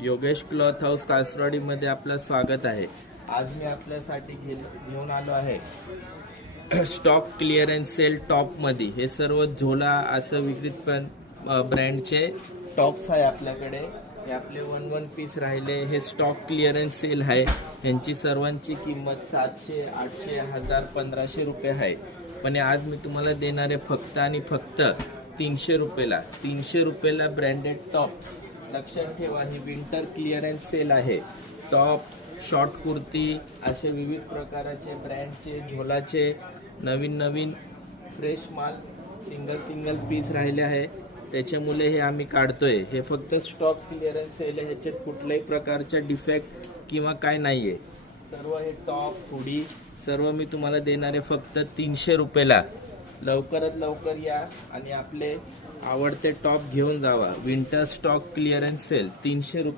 Yogesh cloth house कासरवाडीमध्ये आपलं स्वागत आहे। आज मी आपल्यासाठी घेऊन आलो आहे स्टॉक क्लिअरन्स सेल टॉपमध्ये। हे सर्व झोला असं विक्रीत पण ब्रँडचे टॉप्स आहे आपल्याकडे। हे आपले 1 पीस राहिले, हे स्टॉक क्लिअरन्स सेल आहे। यांची सर्वांची किंमत 700, 800, 1000, 1500 रुपये आहे। पण आज मी तुम्हाला देणार आहे फक्त आणि फक्त 300 रुपयाला। 300 रुपयाला ब्रँडेड टॉप। लक्षात ठेवा, ही विंटर क्लिअरन्स सेल आहे। टॉप, शॉर्ट कुर्ती असे विविध प्रकारचे ब्रँडचे झोलाचे नवीन फ्रेश माल सिंगल पीस राहिले आहे। त्याच्यामुळे हे आम्ही काढतोय। हे फक्त स्टॉक क्लिअरन्स सेल आहे, ह्याच्यात कुठल्याही प्रकारचा डिफेक्ट किंवा काय नाहीये। सर्व हे टॉप, हुडी सर्व मी तुम्हाला देणार आहे फक्त 300 रुपयाला। लवकरात लवकर या आणि आपले आवडते टॉप घेऊन जावा। विंटर स्टॉक क्लिअरन्स सेल 300 रुपये।